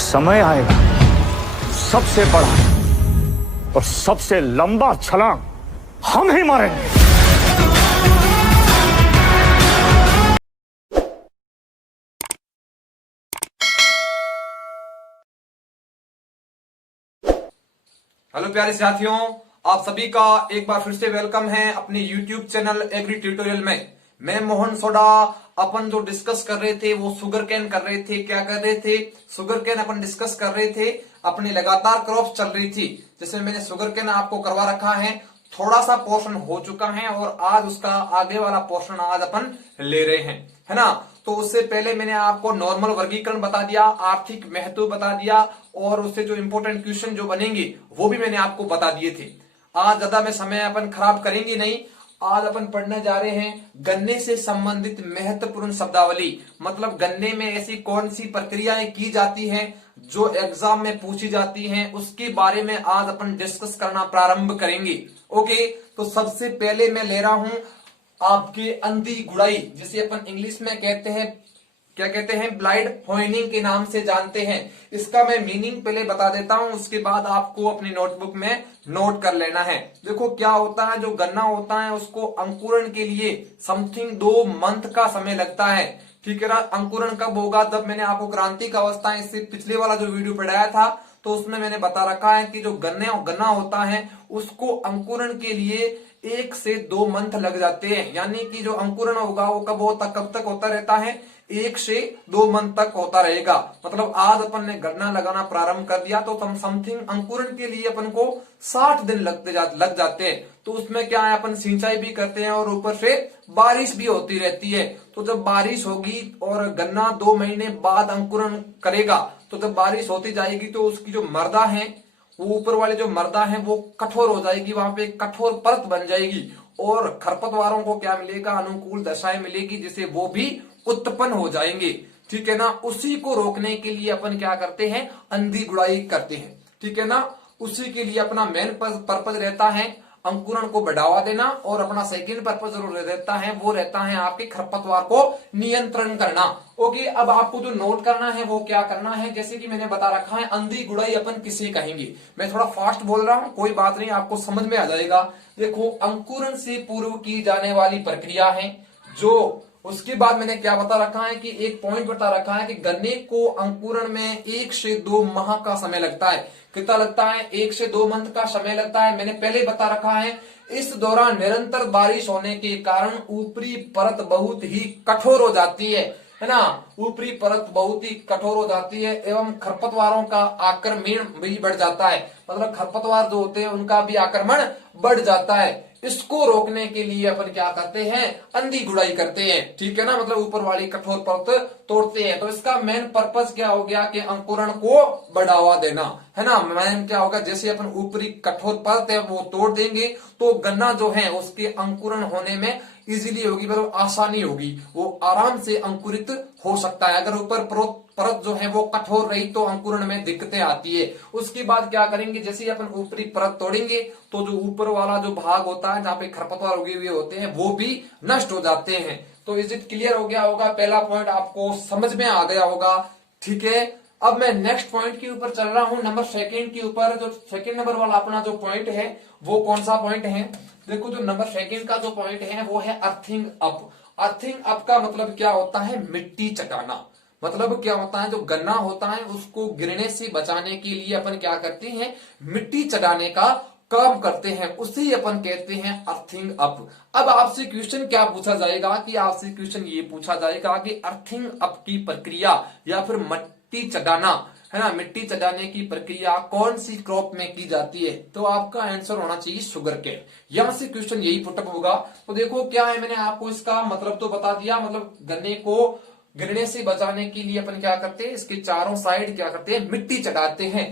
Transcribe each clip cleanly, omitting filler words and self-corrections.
समय आएगा, सबसे बड़ा और सबसे लंबा छलांग हम ही मारेंगे। हेलो प्यारे साथियों, आप सभी का एक बार फिर से वेलकम है अपने YouTube चैनल एग्री ट्यूटोरियल में। मैं मोहन सोडा। अपन जो डिस्कस कर रहे थे वो शुगर कैन कर रहे थे। क्या कर रहे थे? शुगर कैन अपन डिस्कस कर रहे थे। अपनी लगातार क्रॉप्स चल रही थी जिसमें मैंने शुगर कैन आपको करवा रखा है। थोड़ा सा पोर्शन हो चुका है और आज उसका आगे वाला पोर्शन आज अपन ले रहे हैं, है ना। तो उससे पहले मैंने आपको नॉर्मल वर्गीकरण बता दिया, आर्थिक महत्व बता दिया और उससे जो इंपॉर्टेंट क्वेश्चन जो बनेंगे वो भी मैंने आपको बता दिए थे। आज ज्यादा में समय अपन खराब करेंगे नहीं। आज अपन पढ़ने जा रहे हैं गन्ने से संबंधित महत्वपूर्ण शब्दावली। मतलब गन्ने में ऐसी कौन सी प्रक्रियाएं की जाती हैं जो एग्जाम में पूछी जाती हैं, उसके बारे में आज अपन डिस्कस करना प्रारंभ करेंगे। ओके, तो सबसे पहले मैं ले रहा हूं आपके अंधी गुड़ाई, जिसे अपन इंग्लिश में कहते हैं, क्या कहते हैं, ब्लाइंड होइनिंग के नाम से जानते हैं। इसका मैं मीनिंग पहले बता देता हूं, उसके बाद आपको अपनी नोटबुक में नोट कर लेना है। देखो क्या होता है, जो गन्ना होता है उसको अंकुरण के लिए समथिंग 2 मंथ का समय लगता है। ठीक है ना। अंकुरण कब होगा? जब मैंने आपको क्रांतिक अवस्था, इससे पिछले वाला जो वीडियो पढ़ाया था तो उसमें मैंने बता रखा है कि जो गन्ना होता है उसको अंकुरण के लिए 1 से 2 मंथ लग जाते हैं। यानी कि जो अंकुरण होगा वो कब तक होता रहता है? 1 से 2 मंथ तक होता रहेगा। मतलब आज अपन ने गन्ना लगाना प्रारंभ कर दिया तो समथिंग अंकुरण के लिए अपन को 60 दिन लग जाते हैं। तो उसमें क्या है, अपन सिंचाई भी करते हैं और ऊपर से बारिश भी होती रहती है। तो जब बारिश होगी और गन्ना 2 महीने बाद अंकुरण करेगा, तो जब बारिश होती जाएगी तो उसकी जो मर्दा है, वो ऊपर वाले जो मर्दा है वो कठोर हो जाएगी, वहां पे एक कठोर परत बन जाएगी और खरपतवारों को क्या मिलेगा? अनुकूल दशाएं मिलेगी, जिससे वो भी उत्पन्न हो जाएंगे। ठीक है ना। उसी को रोकने के लिए अपन क्या करते हैं? अंधी गुड़ाई करते हैं। ठीक है ना। उसी के लिए अपना मेन पर्पज रहता है अंकुरण को बढ़ावा देना और अपना सेकंड पर्पज जो रहता है वो रहता है आपके खरपतवार को नियंत्रण करना। ओके, अब आपको जो नोट करना है वो क्या करना है, जैसे कि मैंने बता रखा है अंधी गुड़ाई अपन किसे कहेंगे। मैं थोड़ा फास्ट बोल रहा हूं, कोई बात नहीं, आपको समझ में आ जाएगा। देखो, अंकुरण से पूर्व की जाने वाली प्रक्रिया है जो, उसके बाद मैंने क्या बता रखा है कि एक पॉइंट बता रखा है कि गन्ने को अंकुरण में 1 से 2 माह का समय लगता है। कितना लगता है? 1 से 2 मंथ का समय लगता है। मैंने पहले बता रखा है इस दौरान निरंतर बारिश होने के कारण ऊपरी परत बहुत ही कठोर हो जाती है ना। ऊपरी परत बहुत ही कठोर हो जाती है एवं खरपतवारों का आक्रमण भी बढ़ जाता है। मतलब खरपतवार जो होते हैं उनका भी आक्रमण बढ़ जाता है। इसको रोकने के लिए अपन क्या करते हैं? अंधी गुड़ाई करते हैं। ठीक है ना। मतलब ऊपर वाली कठोर परत तोड़ते हैं। तो इसका मेन पर्पस क्या हो गया कि अंकुरण को बढ़ावा देना, है ना। मेन क्या होगा, जैसे अपन ऊपरी कठोर परत है वो तोड़ देंगे तो गन्ना जो है उसके अंकुरण होने में इजीली होगी, मतलब आसानी होगी, वो आराम से अंकुरित हो सकता है। अगर ऊपर परत जो है वो कठोर रही तो अंकुरण में दिक्कतें आती है। उसके बाद क्या करेंगे, जैसे ही अपन ऊपरी परत तोड़ेंगे तो जो ऊपर वाला जो भाग होता है जहां पे खरपतवार उगे हुए होते हैं वो भी नष्ट हो जाते हैं। तो इज इट क्लियर हो गया होगा? पहला पॉइंट आपको समझ में आ गया होगा। ठीक है। अब मैं नेक्स्ट पॉइंट के ऊपर चल रहा हूं, नंबर 2 के ऊपर। जो 2 नंबर वाला अपना जो पॉइंट है वो कौन सा पॉइंट है? देखो, जो नंबर 2 का जो पॉइंट है वो है अर्थिंग अप। अर्थिंग अप का मतलब क्या होता है? मिट्टी चटाना। मतलब क्या होता है, जो गन्ना होता है उसको गिरने से बचाने के लिए अपन क्या करते हैं? मिट्टी चटाने का काम करते हैं, उसे अपन कहते हैं अर्थिंग अप। अब आपसे क्वेश्चन क्या पूछा जाएगा कि आपसे क्वेश्चन ये पूछा जाएगा कि अर्थिंग अप की प्रक्रिया या फिर मिट्टी चटाना, है ना, मिट्टी चटाने की प्रक्रिया कौन सी क्रॉप में की जाती है? तो आपका आंसर होना चाहिए शुगर केन। यहां से क्वेश्चन यही पुटअप होगा। तो देखो क्या है, मैंने आपको इसका मतलब तो बता दिया। मतलब गन्ने को गिरने से बचाने के लिए अपन क्या करते हैं? इसके चारों साइड क्या करते हैं? मिट्टी चटाते हैं,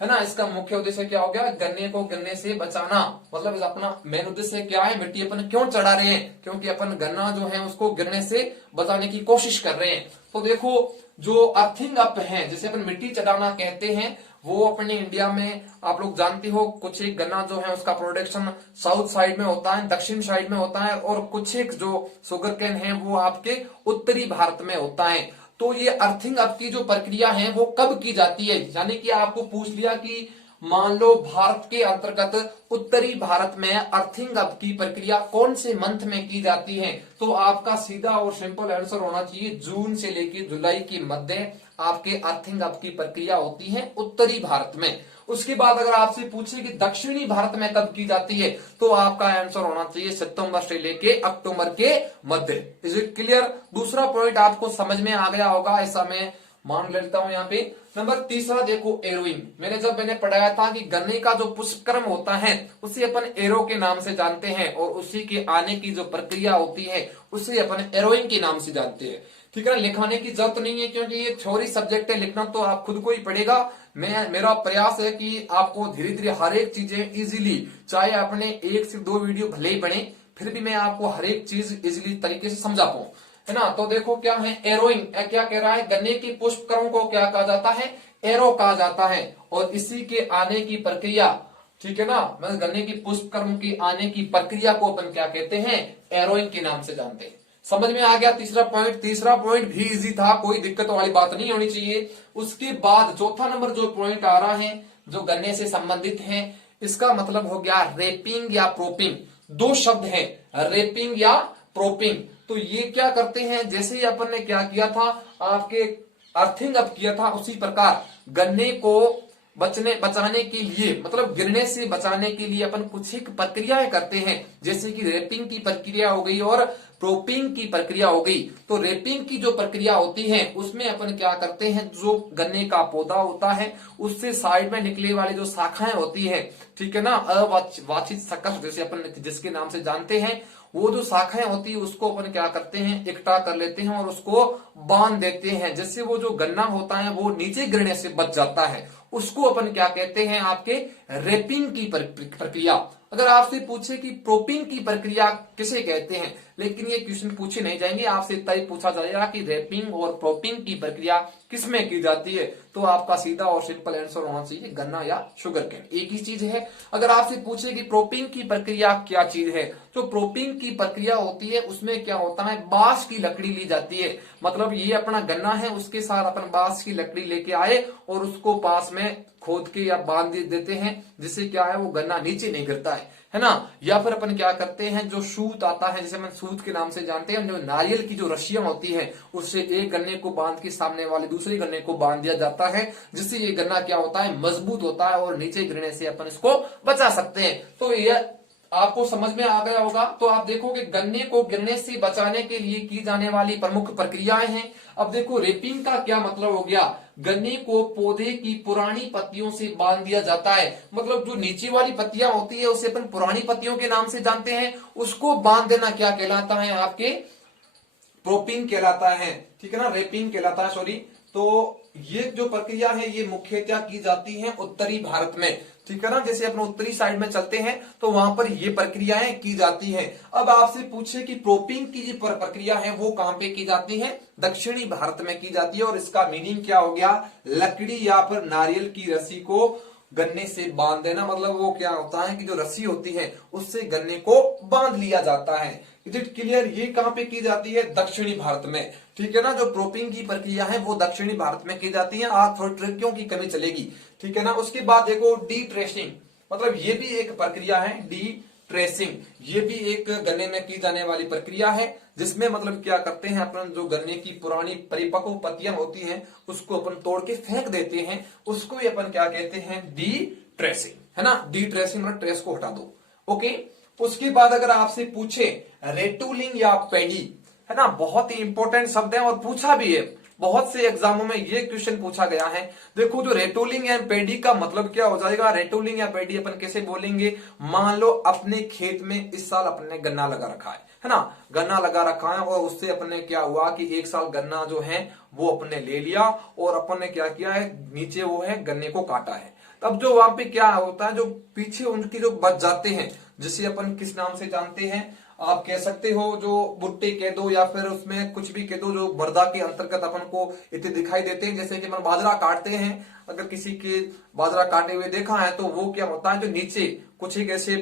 है ना। इसका मुख्य उद्देश्य क्या हो गया? गन्ने को गिरने से बचाना। मतलब अपना मेन उद्देश्य क्या है? मिट्टी अपन क्यों चढ़ा रहे हैं? क्योंकि अपन गन्ना जो है उसको गिरने से बचाने की कोशिश कर रहे हैं। तो देखो, जो अर्थिंग अप है, जिसे अपन मिट्टी चढ़ाना कहते हैं, वो अपने इंडिया में आप लोग जानते हो कुछ एक गन्ना जो है उसका प्रोडक्शन साउथ साइड में होता है, दक्षिण साइड में होता है, और कुछ एक जो शुगर केन है वो आपके उत्तरी भारत में होता है। तो ये अर्थिंग अप की जो प्रक्रिया है वो कब की जाती है, यानी कि आपको पूछ लिया कि मान लो भारत के अंतर्गत उत्तरी भारत में अर्थिंग अप की प्रक्रिया कौन से मंथ में की जाती है, तो आपका सीधा और सिंपल आंसर होना चाहिए जून से लेकर जुलाई के मध्य आपके अर्थिंग अप की प्रक्रिया होती है उत्तरी भारत में। उसके बाद अगर आपसे पूछे कि दक्षिणी भारत में कब की जाती है, तो आपका आंसर होना चाहिए सितंबर से लेके अक्टूबर के मध्य। Is it clear? दूसरा पॉइंट आपको समझ में आ गया होगा, ऐसा मैं मान लेता हूं यहाँ पे। नंबर तीसरा देखो, एरोइंग। मैंने पढ़ाया था कि गन्ने का जो पुष्पक्रम होता है उसे अपन एरो के नाम से जानते हैं, और उसी के आने की जो प्रक्रिया होती है उसे अपन एरोइंग के नाम से जानते हैं। ठीक है, लिखाने की जरूरत नहीं है क्योंकि ये थ्योरी सब्जेक्ट है, लिखना तो आप खुद को ही पड़ेगा। मेरा प्रयास है कि आपको धीरे धीरे हर एक चीजें इजीली, चाहे अपने 1 से 2 वीडियो भले ही बने, फिर भी मैं आपको हर एक चीज इजीली तरीके से समझा पाऊं, है ना। तो देखो क्या है एरोइंग, क्या कह रहा है, गन्ने के पुष्पक्रम को क्या कहा जाता है, एरो कहा जाता है, और इसी के आने की प्रक्रिया, ठीक है ना, मतलब गन्ने की पुष्पक्रम की आने की प्रक्रिया को अपन क्या कहते हैं, एरोइंग के नाम से जानते हैं। समझ में आ गया तीसरा पॉइंट? तीसरा पॉइंट भी इजी था, कोई दिक्कत वाली बात नहीं होनी चाहिए। उसके बाद चौथा नंबर जो पॉइंट आ रहा है जो गन्ने से संबंधित है, इसका मतलब हो गया रेपिंग या प्रोपिंग। 2 शब्द हैं, रेपिंग या प्रोपिंग। तो ये क्या करते हैं, जैसे ही अपन ने क्या किया था, आपके अर्थिंग अप किया था, उसी प्रकार गन्ने को बचाने के लिए, मतलब गिरने से बचाने के लिए अपन कुछ एक प्रक्रियाएं करते हैं, जैसे कि रेपिंग की प्रक्रिया हो गई और प्रोपिंग की प्रक्रिया हो गई। तो रेपिंग की जो प्रक्रिया होती है उसमें अपन क्या करते हैं, जो गन्ने का पौधा होता है उससे साइड में निकले वाली जो शाखाएं होती है, ठीक है ना, अवांछित शकस जैसे अपन जिसके नाम से जानते हैं, वो जो शाखाएं होती है उसको अपन क्या करते हैं, इकट्ठा कर लेते हैं और उसको बांध देते हैं, जिससे वो जो गन्ना होता है वो नीचे गिरने से बच जाता है। उसको अपन क्या कहते हैं, आपके रेपिंग की प्रक्रिया। अगर आपसे पूछे कि प्रोपिंग की प्रक्रिया किसे कहते हैं, लेकिन ये क्वेश्चन पूछे नहीं जाएंगे, आपसे इतना ही पूछा जाएगा कि रेपिंग और प्रोपिंग की प्रक्रिया किसमें की जाती है, तो आपका सीधा और सिंपल आंसर होना चाहिए गन्ना या शुगर केन, एक ही चीज है। अगर आपसे पूछे कि प्रोपिंग की प्रक्रिया क्या चीज है, तो प्रोपिंग की प्रक्रिया होती है, उसमें क्या होता है, बांस की लकड़ी ली जाती है, मतलब ये अपना गन्ना है उसके साथ अपन बांस की लकड़ी लेके आए और उसको पास में खोद के या बांध देते हैं, जिससे क्या है वो गन्ना नीचे नहीं गिरता है ना। या फिर अपन क्या करते हैं, जो सूत आता है, जिसे हम सूत के नाम से जानते हैं, जो नारियल की जो रस्सियां होती है उससे एक गन्ने को बांध के सामने वाले दूसरे गन्ने को बांध दिया जाता है, जिससे ये गन्ना क्या होता है, मजबूत होता है और नीचे गिरने से अपन इसको बचा सकते हैं। तो यह आपको समझ में आ गया होगा। तो आप देखोगे गन्ने को गिरने से बचाने के लिए की जाने वाली प्रमुख प्रक्रियाएं हैं। अब देखो रेपिंग का क्या मतलब हो गया, गन्ने को पौधे की पुरानी पत्तियों से बांध दिया जाता है, मतलब जो नीचे वाली पत्तियां होती है उसे अपन पुरानी पत्तियों के नाम से जानते हैं, उसको बांध देना क्या कहलाता है, आपके प्रोपिंग कहलाता है, ठीक है ना, रेपिंग कहलाता है, सॉरी। तो ये जो प्रक्रिया है ये मुख्यतः की जाती है उत्तरी भारत में, ठीक है ना, जैसे अपन उत्तरी साइड में चलते हैं तो वहां पर ये प्रक्रियाएं की जाती हैं। अब आपसे पूछे कि प्रोपिंग की जो प्रक्रिया है वो कहां पे की जाती है, दक्षिणी भारत में की जाती है, और इसका मीनिंग क्या हो गया, लकड़ी या फिर नारियल की रस्सी को गन्ने से बांध देना, मतलब वो क्या होता है कि जो रस्सी होती है उससे गन्ने को बांध लिया जाता है। Is it clear? ये कहां पे की जाती है, दक्षिणी भारत में, ठीक है ना। जो प्रोपिंग की प्रक्रिया है वो दक्षिणी भारत में की जाती है। आज थोड़ी ट्रिकियों की कमी चलेगी, ठीक है ना। उसके बाद देखो डी ट्रेसिंग, मतलब ये भी एक प्रक्रिया है, डी ट्रेसिंग, ये भी एक गन्ने में की जाने वाली प्रक्रिया है, जिसमें मतलब क्या करते हैं अपन, जो गन्ने की पुरानी परिपक्व पत्तियां होती हैं उसको अपन तोड़ के फेंक देते हैं, उसको ही अपन क्या कहते हैं, डी ट्रेसिंग, है ना। डी ट्रेसिंग मतलब ट्रेस को हटा दो, ओके। उसके बाद अगर आपसे पूछे रेटूलिंग या पैडी, है ना, बहुत ही इंपॉर्टेंट शब्द है और पूछा भी है, बहुत से एग्जामों में ये क्वेश्चन पूछा गया है। देखो जो रेटूलिंग एंड पैडी का मतलब क्या हो जाएगा, रेटूलिंग या पैडी अपन कैसे बोलेंगे, मान लो अपने खेत में इस साल अपन ने गन्ना लगा रखा है ना, गन्ना लगा रखा है, और उससे अपने क्या हुआ कि एक साल गन्ना जो है वो अपने ले लिया और अपन ने क्या किया है, नीचे वो है गन्ने को काटा है। तब जो वहां पे क्या होता है, जो पीछे उनकी जो बच जाते हैं, जिसे अपन किस नाम से जानते हैं, आप कह सकते हो जो भुट्टे कह दो या फिर उसमें कुछ भी कह दो, जो बरदा के अंतर्गत अपन को इतने दिखाई देते हैं। जैसे कि अपन बाजरा काटते हैं, अगर किसी के बाजरा काटे हुए देखा है तो वो क्या होता है, जो नीचे कुछ एक ऐसे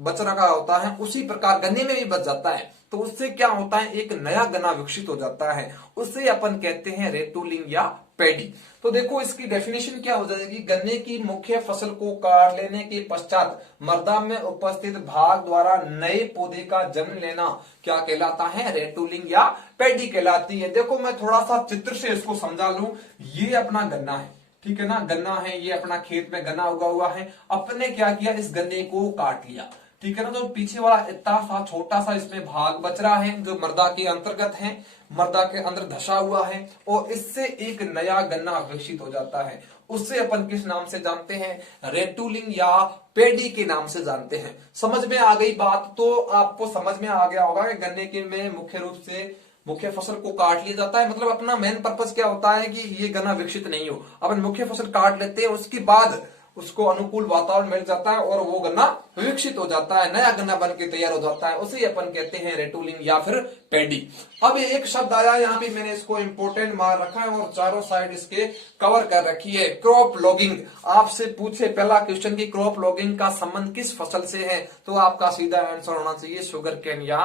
बच रखा होता है, उसी प्रकार गन्ने में भी बच जाता है। तो उससे क्या होता है, एक नया गन्ना विकसित हो जाता है, उससे अपन कहते हैं रेटूलिंग या पैडी। तो देखो इसकी डेफिनेशन क्या हो जाएगी, गन्ने की मुख्य फसल को काट लेने के पश्चात मृदा में उपस्थित भाग द्वारा नए पौधे का जन्म लेना क्या कहलाता है, रेटूलिंग या पैडी कहलाती है। देखो मैं थोड़ा सा चित्र से इसको समझा लूं, ये अपना गन्ना है, ठीक है ना, गन्ना है, ये अपना खेत में गन्ना उगा हुआ है, अपने क्या किया, इस गन्ने को काट लिया, ठीक है ना। तो पीछे वाला इतना सा छोटा सा इसमें भाग बच रहा है जो मृदा के अंतर्गत है, मृदा के अंदर धसा हुआ है, और इससे एक नया गन्ना विकसित हो जाता है। उससे अपन किस नाम से जानते हैं, रेटूलिंग या पैडी के नाम से जानते हैं। समझ में आ गई बात? तो आपको समझ में आ गया होगा कि गन्ने के में मुख्य रूप से मुख्य फसल को काट लिया जाता है, मतलब अपना मेन पर्पस क्या होता है कि ये गन्ना विकसित नहीं हो, अपन मुख्य फसल काट लेते हैं, उसके बाद उसको अनुकूल वातावरण मिल जाता है और वो गन्ना विकसित हो जाता है, नया गन्ना बन के तैयार हो जाता है, उसे अपन कहते हैं रेटूलिंग या फिर पैडी। अब एक शब्द आया यहाँ पे, मैंने इसको इंपोर्टेंट मार रखा है और चारों साइड इसके कवर कर रखी है, क्रॉप लॉगिंग। आपसे पूछे पहला क्वेश्चन की क्रॉप लॉगिंग का संबंध किस फसल से है, तो आपका सीधा आंसर होना चाहिए शुगर केन या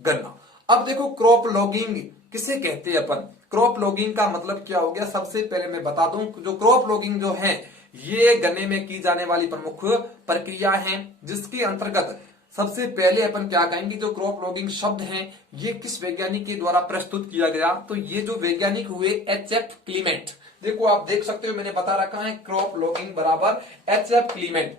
गन्ना। अब देखो क्रॉप लॉगिंग किसे कहते हैं अपन, क्रॉप लॉगिंग का मतलब क्या हो गया, सबसे पहले मैं बता दूं, जो क्रॉप लॉगिंग जो है ये गन्ने में की जाने वाली प्रमुख प्रक्रिया है, जिसके अंतर्गत सबसे पहले अपन क्या कहेंगे, जो क्रॉप लॉगिंग शब्द है ये किस वैज्ञानिक के द्वारा प्रस्तुत किया गया, तो ये जो वैज्ञानिक हुए एच.एफ. क्लीमेंट। देखो आप देख सकते हो मैंने बता रखा है क्रॉप लॉगिंग बराबर एच.एफ. क्लीमेंट।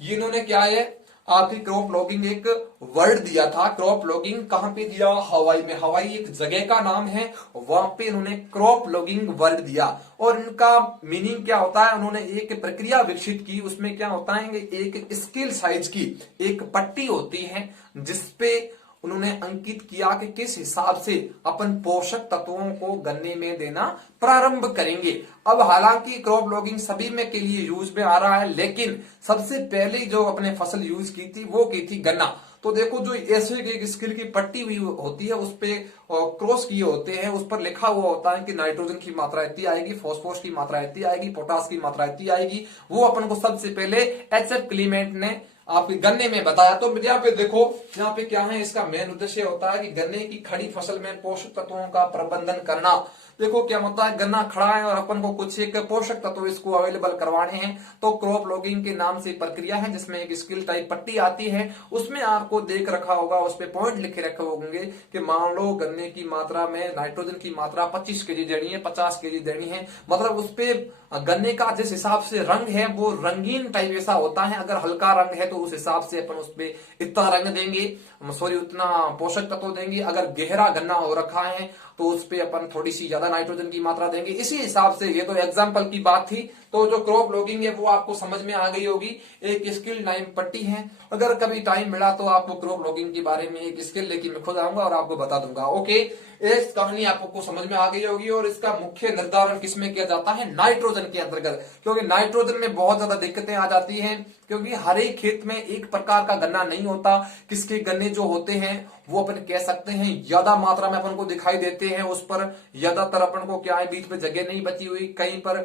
ये इन्होंने क्या है, आपकी क्रॉप लॉगिंग एक वर्ड दिया था, क्रॉप लॉगिंग कहां पे दिया, हवाई में, हवाई एक जगह का नाम है, वहां पे इन्होंने क्रॉप लॉगिंग वर्ड दिया। और इनका मीनिंग क्या होता है, उन्होंने एक प्रक्रिया विकसित की, उसमें क्या होता है कि एक स्केल साइज की एक पट्टी होती है जिसपे उन्होंने अंकित किया कि किस हिसाब से अपन पोषक तत्वों को गन्ने में देना प्रारंभ करेंगे। अब हालांकि क्रॉप लॉगिंग सभी में के लिए यूज में आ रहा है, लेकिन सबसे पहले जो अपने फसल यूज की थी वो की थी गन्ना। तो देखो जो ऐसे एक स्केल की पट्टी हुई होती है, उस पे क्रॉस किए होते हैं, उस पर लिखा हुआ होता है कि नाइट्रोजन की मात्रा इतनी आएगी, फास्फोरस की मात्रा इतनी आएगी, पोटास की मात्रा इतनी आएगी, वो अपन को सबसे पहले एच.एफ. क्लीमेंट ने आपके गन्ने में बताया। तो यहाँ पे देखो, यहाँ पे क्या है, इसका मेन उद्देश्य होता है कि गन्ने की खड़ी फसल में पोषक तत्वों का प्रबंधन करना। देखो क्या होता है, गन्ना खड़ा है और अपन को कुछ एक पोषक तत्व इसको अवेलेबल करवाने हैं, तो क्रॉप लॉगिंग के नाम से प्रक्रिया है जिसमें एक स्केल टाइप पट्टी आती है, उसमें आपको देख रखा होगा, उस पे पॉइंट लिखे रखे होंगे कि मान लो गन्ने की मात्रा में नाइट्रोजन की मात्रा 25 केजी देनी है, 50 केजी देनी है, मतलब उस पे गन्ने का जिस हिसाब से रंग है वो रंगीन टाइप ऐसा होता है, अगर हल्का रंग है तो उस हिसाब से अपन उस पे इतना रंग देंगे, सॉरी उतना पोषक तत्व देंगे, अगर गहरा गन्ना हो रखा है तो उस पे अपन थोड़ी सी ज्यादा नाइट्रोजन की मात्रा देंगे, इसी हिसाब से। ये तो एग्जांपल की बात थी, तो जो क्रॉप लॉगिंग है वो आपको समझ में आ गई होगी, एक स्किल टाइम पट्टी है। अगर कभी टाइम मिला तो आपको क्रॉप लॉगिंग के बारे में एक स्किल लेके मैं खुद आऊंगा और आपको बता दूंगा। ओके, इस कहानी आपको समझ में आ गई होगी। और इसका मुख्य निर्धारण किसमें किया जाता है, नाइट्रोजन के अंतर्गत, क्योंकि नाइट्रोजन में बहुत ज्यादा दिक्कतें आ जाती हैं, क्योंकि हर एक खेत में एक प्रकार का गन्ना नहीं होता। किसके गन्ने जो होते हैं वो अपन कह सकते हैं ज्यादा मात्रा में अपन को दिखाई देते हैं, उस पर ज्यादातर अपन को क्या है, बीच में जगह नहीं बची हुई, कहीं पर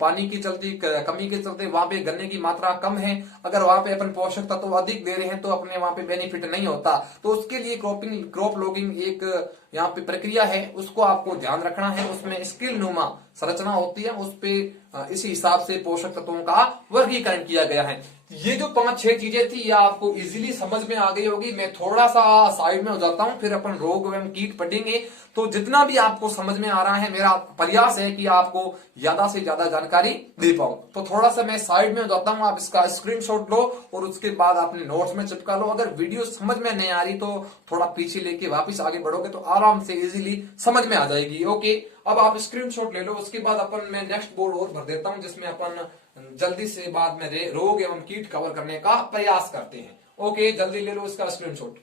पानी की चलती कमी के चलते वहां पे गन्ने की मात्रा कम है, अगर वहां पे अपन पोषक तत्व अधिक दे रहे हैं तो अपने वहां पे बेनिफिट नहीं होता। तो उसके लिए क्रॉप लॉगिंग एक यहाँ पे प्रक्रिया है, उसको आपको ध्यान रखना है। उसमें स्किल नुमा संरचना होती है, उस पे इसी हिसाब से पोषक तत्वों का वर्गीकरण किया गया है। ये जो 5-6 चीजें थी ये आपको इजीली समझ में आ गई होगी। मैं थोड़ा सा साइड में हो जाता हूं, फिर अपन रोग एवं कीट पढ़ेंगे। तो जितना भी आपको समझ में आ रहा है, मेरा प्रयास है कि आपको ज्यादा से ज्यादा जानकारी दे पाऊं। तो थोड़ा सा मैं साइड में हो जाता हूं, आप इसका स्क्रीनशॉट लो और उसके बाद अपने नोट्स में चिपका लो। अगर वीडियो समझ में नहीं आ रही तो थोड़ा पीछे लेके वापस आगे बढ़ोगे तो आराम से इजीली समझ में आ जाएगी। ओके, अब आप स्क्रीनशॉट ले लो, उसके बाद अपन मैं नेक्स्ट बोर्ड और भर देता हूं जिसमें अपन जल्दी से बाद में रोग एवं कीट कवर करने का प्रयास करते हैं। ओके, जल्दी ले लो इसका स्क्रीनशॉट।